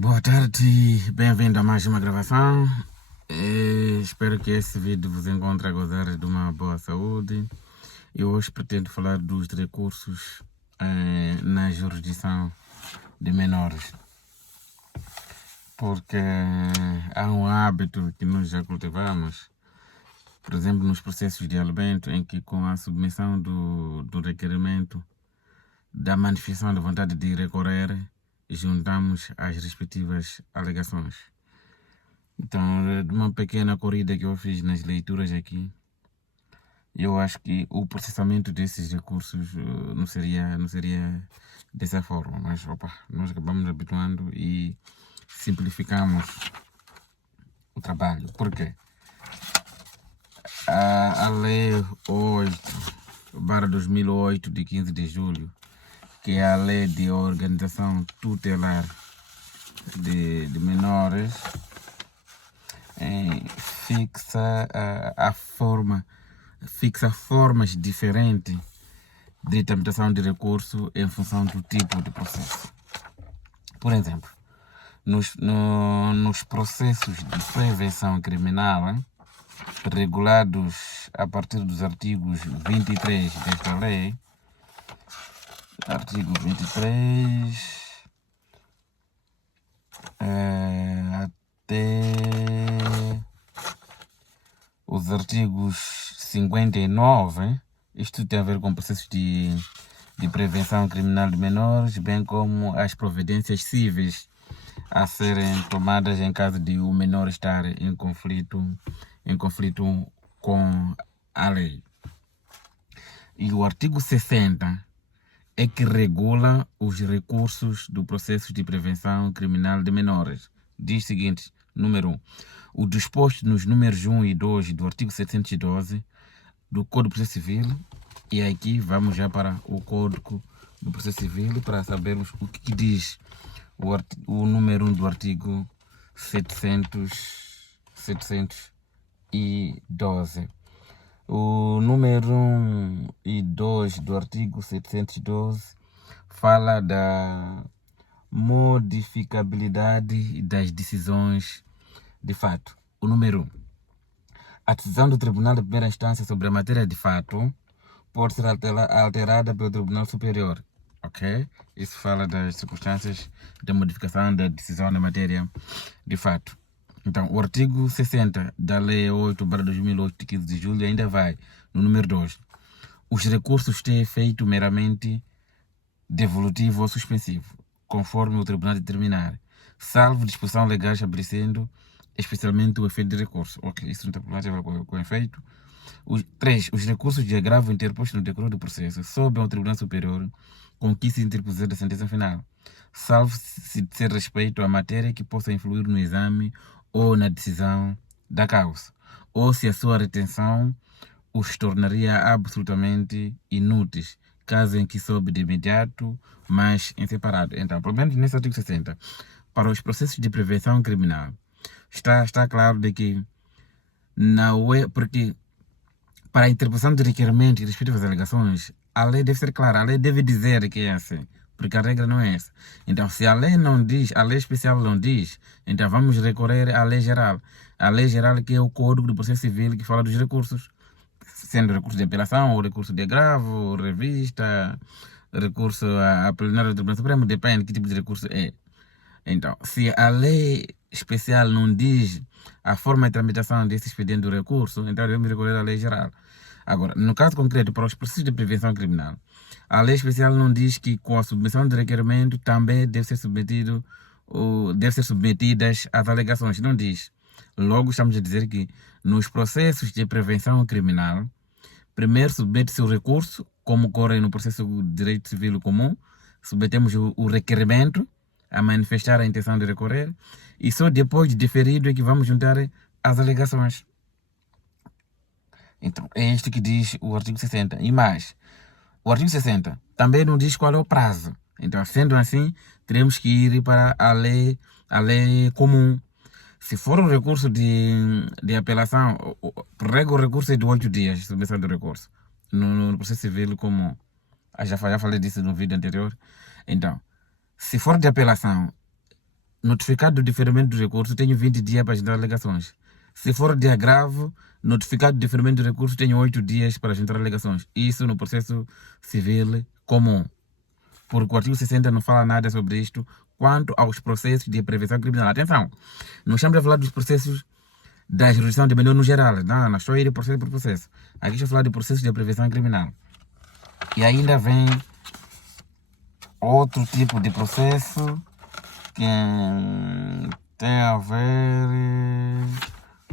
Boa tarde, bem-vindo a mais uma gravação. Espero que esse vídeo vos encontre a gozar de uma boa saúde. Eu hoje pretendo falar dos recursos na jurisdição de menores, porque há um hábito que nós já cultivamos, por exemplo, nos processos de alimento, em que com a submissão do requerimento da manifestação de vontade de recorrer, juntamos as respectivas alegações. Então, de uma pequena corrida que eu fiz nas leituras aqui, eu acho que o processamento desses recursos não seria dessa forma, mas nós acabamos habituando e simplificamos o trabalho. Por quê? A Lei 8/2008, de 15 de julho, que é a Lei de Organização Tutelar de Menores, fixa formas diferentes de tramitação de recurso em função do tipo de processo. Por exemplo, nos processos de prevenção criminal, regulados a partir dos artigos 23 desta lei, artigo 23 até os artigos 59, isto tem a ver com processos de prevenção criminal de menores, bem como as providências cíveis a serem tomadas em caso de o menor estar em conflito com a lei. E o artigo 60 é que regula os recursos do processo de prevenção criminal de menores. Diz o seguinte: número 1. O disposto nos números 1 e 2 do artigo 712 do Código do Processo Civil, e aqui vamos já para o Código do Processo Civil para sabermos o que diz o número 1 do artigo 712. O número 1 e 2 do artigo 712 fala da modificabilidade das decisões de fato. O número 1. A decisão do Tribunal de Primeira Instância sobre a matéria de fato pode ser alterada pelo Tribunal Superior. Ok? Isso fala das circunstâncias da modificação da decisão na matéria de fato. Então, o artigo 60 da Lei 8/2008, de 15 de julho, ainda vai no número 2. Os recursos têm efeito meramente devolutivo ou suspensivo, conforme o tribunal determinar, salvo disposição legal estabelecendo especialmente o efeito de recurso. Ok, isso não tem problema com efeito. 3. Os recursos de agravo interpostos no decorrer do processo sobem ao Tribunal Superior com que se interpuser a sentença final, salvo se dizer respeito à matéria que possa influir no exame ou na decisão da causa, ou se a sua retenção os tornaria absolutamente inúteis, caso em que soube de imediato, mas em separado. Então, pelo menos nesse artigo 60, para os processos de prevenção criminal, está claro de que não é, porque para a interposição de requerimento e respectivas alegações, a lei deve ser clara, a lei deve dizer que é assim, porque a regra não é essa. Então, se a lei não diz, a lei especial não diz, então vamos recorrer à lei geral. A lei geral, que é o Código do Processo Civil, que fala dos recursos, sendo recurso de apelação, ou recurso de agravo, revista, recurso a plenário do Tribunal Supremo, depende que tipo de recurso é. Então, se a lei especial não diz a forma de tramitação desse expediente do recurso, então devemos recorrer à lei geral. Agora, no caso concreto, para os processos de prevenção criminal, a lei especial não diz que com a submissão de requerimento também deve ser submetidas as alegações, não diz. Logo, estamos a dizer que nos processos de prevenção criminal, primeiro submete-se o recurso, como ocorre no processo de direito civil comum, submetemos o requerimento a manifestar a intenção de recorrer, e só depois de deferido é que vamos juntar as alegações. Então, é isto que diz o artigo 60. E mais, o artigo 60 também não diz qual é o prazo. Então, sendo assim, teremos que ir para a lei comum. Se for um recurso de apelação, por regra o recurso é de 8 dias, submissão do recurso. No processo civil comum. Já falei disso no vídeo anterior. Então, se for de apelação, notificado do deferimento do recurso, tenho 20 dias para agendar alegações. Se for de agravo, notificado do deferimento do recurso, tenho 8 dias para agendar alegações. Isso no processo civil comum. Porque o artigo 60 não fala nada sobre isto quanto aos processos de prevenção criminal. Atenção, não estamos a falar dos processos da jurisdição de menor no geral. Não estou a ir processo por processo. Aqui estou a falar de processos de prevenção criminal. E ainda vem outro tipo de processo que tem a ver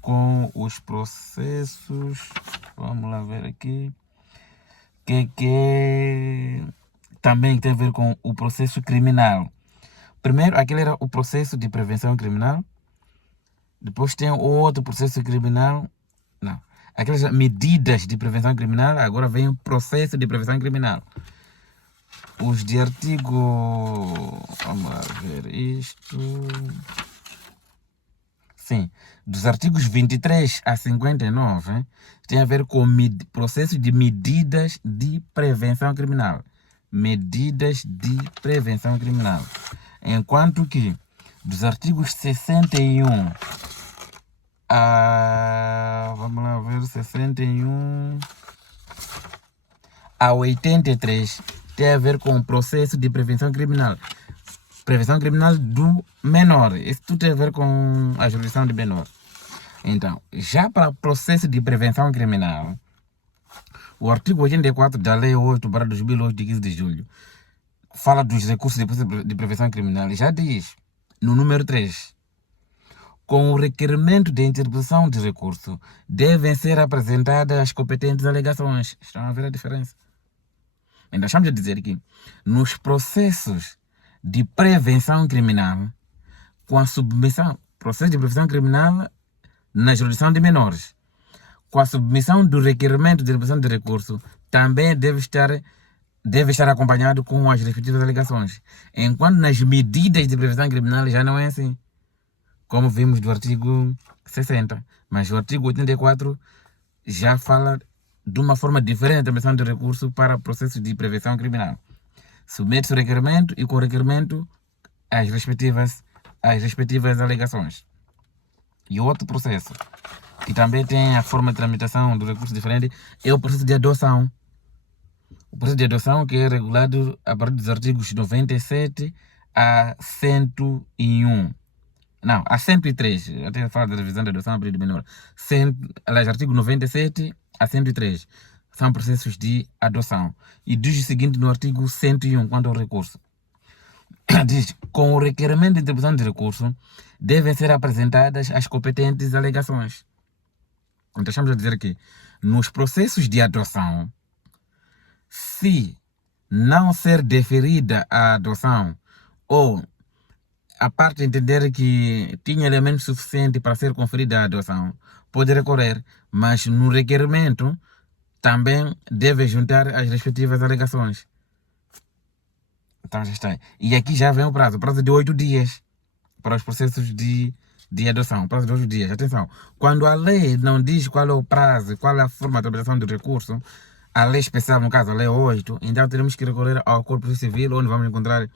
com os processos. Vamos lá ver aqui. Que também tem a ver com o processo criminal. Primeiro, aquele era o processo de prevenção criminal. Depois tem outro processo criminal. Não. Aquelas medidas de prevenção criminal. Agora vem o processo de prevenção criminal. Os de artigo... Vamos lá ver isto. Sim. Dos artigos 23 a 59, tem a ver com processo de medidas de prevenção criminal. Medidas de prevenção criminal. Enquanto que dos artigos 61 a... Vamos lá ver, 61 a 83 tem a ver com o processo de prevenção criminal. Prevenção criminal do menor. Isso tudo tem a ver com a jurisdição de menor. Então, já para o processo de prevenção criminal, o artigo 84 da Lei 8/2008, de 15 de julho, fala dos recursos de prevenção criminal e já diz, no número 3, com o requerimento de interposição de recurso, devem ser apresentadas as competentes alegações. Estão a ver a diferença? Então, estamos a dizer que nos processos de prevenção criminal, com a submissão, processo de prevenção criminal na jurisdição de menores, com a submissão do requerimento de interposição de recurso, também deve estar acompanhado com as respectivas alegações. Enquanto nas medidas de prevenção criminal já não é assim, como vimos do artigo 60. Mas o artigo 84 já fala de uma forma diferente a interposição de recurso para processos de prevenção criminal. Submete-se o requerimento e com o requerimento as respectivas alegações. E outro processo, que também tem a forma de tramitação do recurso diferente, é o processo de adoção. O processo de adoção que é regulado a partir dos artigos 97 a 101. Não, a 103. Até falo da revisão da adoção a período menor. Aliás, artigo 97 a 103. São processos de adoção. E diz o seguinte no artigo 101, quanto ao recurso. Diz, com o requerimento de interposição de recurso, devem ser apresentadas as competentes alegações. Então, estamos a dizer que nos processos de adoção, se não ser deferida a adoção ou a parte entender que tinha elementos suficientes para ser conferida a adoção, pode recorrer, mas no requerimento também deve juntar as respectivas alegações. Então já está. E aqui já vem o prazo de 8 dias para os processos de adoção, prazo de 8 dias. Atenção, quando a lei não diz qual é o prazo, qual é a forma de tramitação do recurso, a lei especial, no caso a lei 8, então teremos que recorrer ao Código Civil, onde vamos encontrar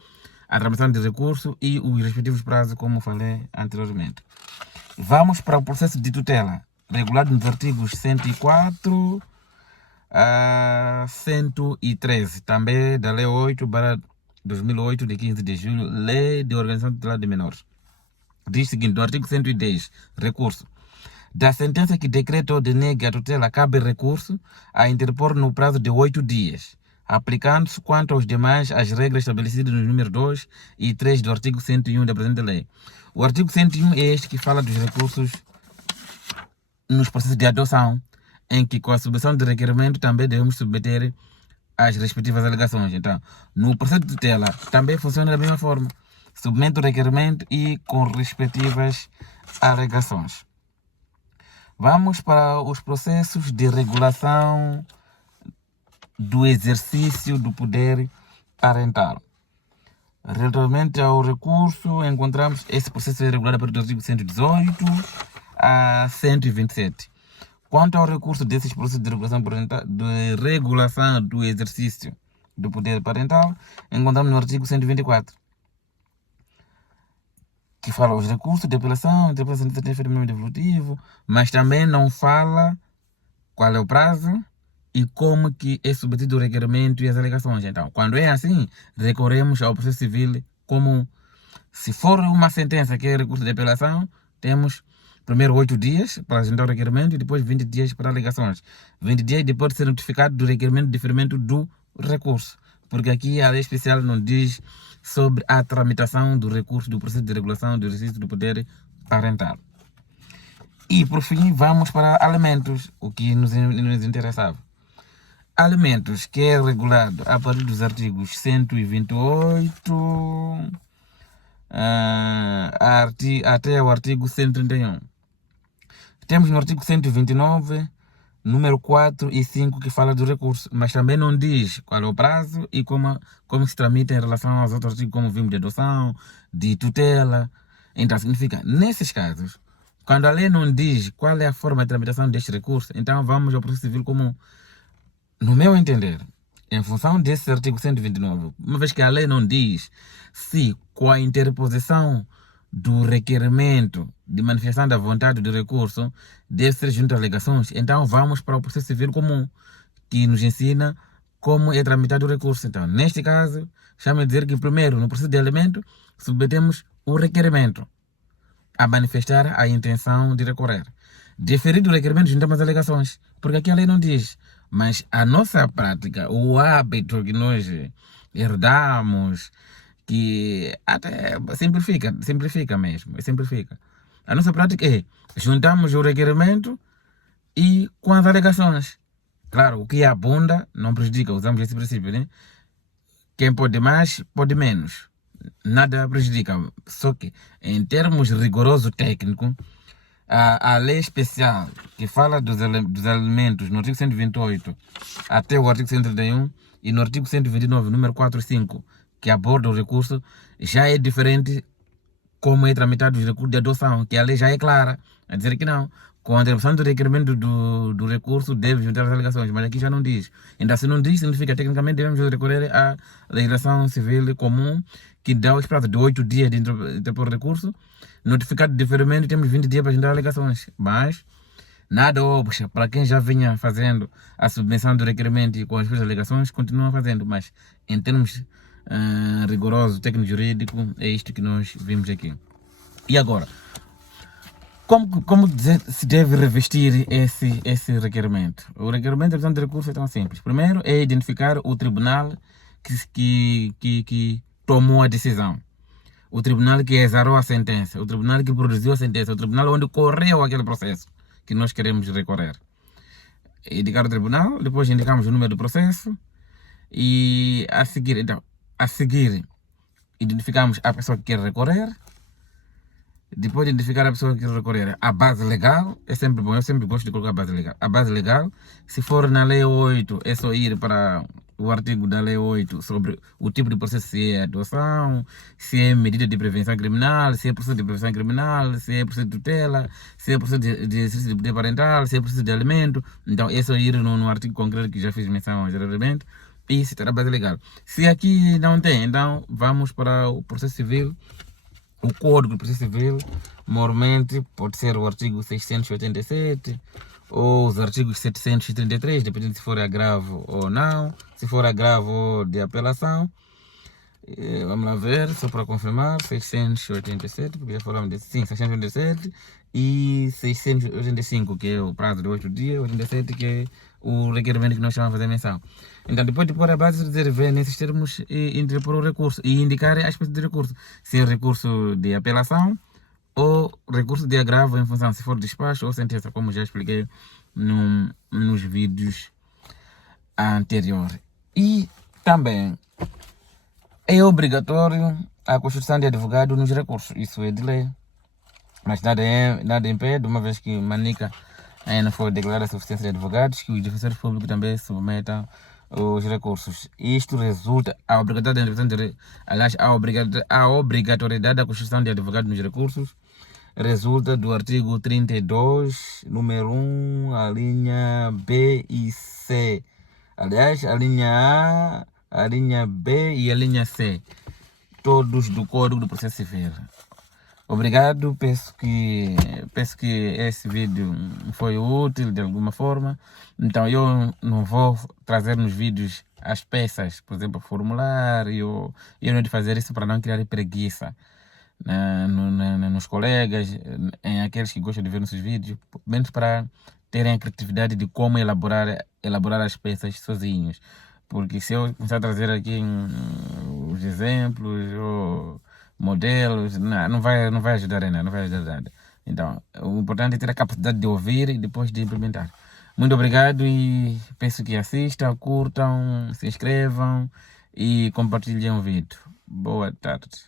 a tramitação de recurso e os respectivos prazos, como falei anteriormente. Vamos para o processo de tutela, regulado nos artigos 104 a 113, também da Lei 8/2008, de 15 de julho, Lei de Organização Tutelar de Menores. Diz o seguinte, no artigo 110, recurso. Da sentença que decreta ou denega a tutela, cabe recurso a interpor no prazo de 8 dias, aplicando-se quanto aos demais as regras estabelecidas nos números 2 e 3 do artigo 101 da presente lei. O artigo 101 é este que fala dos recursos nos processos de adoção, em que com a submissão de requerimento também devemos submeter as respectivas alegações. Então, no processo de tutela também funciona da mesma forma. Submete o requerimento e com respectivas alegações. Vamos para os processos de regulação do exercício do poder parental. Relativamente ao recurso, encontramos esse processo regulado pelo artigo 118 a 127. Quanto ao recurso desses processos de regulação do exercício do poder parental, encontramos no artigo 124. que fala os recursos de apelação, interpretação de referimento devolutivo, mas também não fala qual é o prazo e como que é submetido o requerimento e as alegações. Então, quando é assim, recorremos ao processo civil como, se for uma sentença que é recurso de apelação, temos primeiro 8 dias para agendar o requerimento e depois 20 dias para alegações. 20 dias depois de ser notificado do requerimento de deferimento do recurso. Porque aqui a lei especial não diz sobre a tramitação do recurso do processo de regulação do exercício do poder parental. E por fim vamos para alimentos, o que nos interessava. Alimentos, que é regulado a partir dos artigos 128 até o artigo 131. Temos no artigo 129, número 4 e 5, que fala do recurso, mas também não diz qual é o prazo e como se tramita em relação aos outros artigos, como vimos de adoção, de tutela. Então significa, nesses casos, quando a lei não diz qual é a forma de tramitação deste recurso, então vamos ao processo civil comum. No meu entender, em função desse artigo 129, uma vez que a lei não diz se com a interposição do requerimento de manifestação da vontade do recurso deve ser junto às alegações, então vamos para o processo civil comum, que nos ensina como é tramitado o recurso. Então, neste caso, chama a dizer que primeiro, no processo de elemento, submetemos o requerimento a manifestar a intenção de recorrer. Deferido o requerimento, juntamos as alegações, porque aqui a lei não diz. Mas a nossa prática, o hábito que nós herdamos, que até simplifica mesmo, simplifica. A nossa prática é juntamos o requerimento e com as alegações. Claro, o que abunda não prejudica, usamos esse princípio, né? Quem pode mais, pode menos. Nada prejudica. Só que, em termos rigoroso técnico, a lei especial que fala dos alimentos no artigo 128 até o artigo 131 e no artigo 129, número 4 e 5, que aborda o recurso, já é diferente como é tramitado os recursos de adoção, que a lei já é clara, a dizer que não. Com a atribuição do requerimento do recurso, deve juntar as alegações, mas aqui já não diz. Então, se não diz, significa que tecnicamente devemos recorrer à legislação civil comum, que dá o prazo de 8 dias de interpor recurso. Notificado de deferimento, temos 20 dias para juntar alegações. Mas nada obsta para quem já vinha fazendo a submissão do requerimento e com as suas alegações, continua fazendo. Mas em termos rigoroso, técnico-jurídico, é isto que nós vimos aqui. E agora, como se deve revestir esse requerimento? O requerimento de revisão de recurso é tão simples. Primeiro é identificar o tribunal que tomou a decisão. O tribunal que exarou a sentença, o tribunal que produziu a sentença, o tribunal onde correu aquele processo que nós queremos recorrer. Indicar o tribunal, depois indicamos o número do processo e a seguir identificamos a pessoa que quer recorrer. Depois de identificar a pessoa que quer recorrer, a base legal, é sempre bom, eu sempre gosto de colocar a base legal. A base legal, se for na lei 8, é só ir para o artigo da lei 8 sobre o tipo de processo, se é adoção, se é medida de prevenção criminal, se é processo de prevenção criminal, se é processo de tutela, se é processo de exercício de poder parental, se é processo de alimento. Então é só ir no artigo concreto que já fiz menção anteriormente e citar a base legal. Se aqui não tem, então vamos para o processo civil. O Código do Processo Civil, normalmente, pode ser o artigo 687 ou os artigos 733, dependendo se for agravo ou não. Se for agravo de apelação, vamos lá ver, só para confirmar, 687, porque já falamos de 687 e 685, que é o prazo de 8 dias, 87, que é o requerimento que nós chamamos de fazer menção. Então, depois de pôr a base, ver nesses termos e interpor o recurso e indicar a espécie de recurso, se é recurso de apelação ou recurso de agravo em função se for despacho ou sentença, como já expliquei nos vídeos anteriores. E também é obrigatório a constituição de advogado nos recursos, isso é de lei, mas nada impede, uma vez que Manica ainda foi declarada a suficiência de advogados, que os defensores públicos também submetam os recursos. Isto resulta a obrigatoriedade da constituição de advogado nos recursos resulta do artigo 32, número 1, a linha B e C. Aliás, a linha A, a linha B e a linha C, todos do Código do Processo Civil. Obrigado, penso que esse vídeo foi útil de alguma forma. Então eu não vou trazer nos vídeos as peças, por exemplo, formulário, eu não de fazer isso para não criar preguiça nos colegas, em aqueles que gostam de ver nossos vídeos, menos para terem a criatividade de como elaborar as peças sozinhos. Porque se eu começar a trazer aqui os exemplos ou modelos, não vai ajudar em nada, não vai ajudar em nada. Então, o importante é ter a capacidade de ouvir e depois de implementar. Muito obrigado e peço que assistam, curtam, se inscrevam e compartilhem o vídeo. Boa tarde.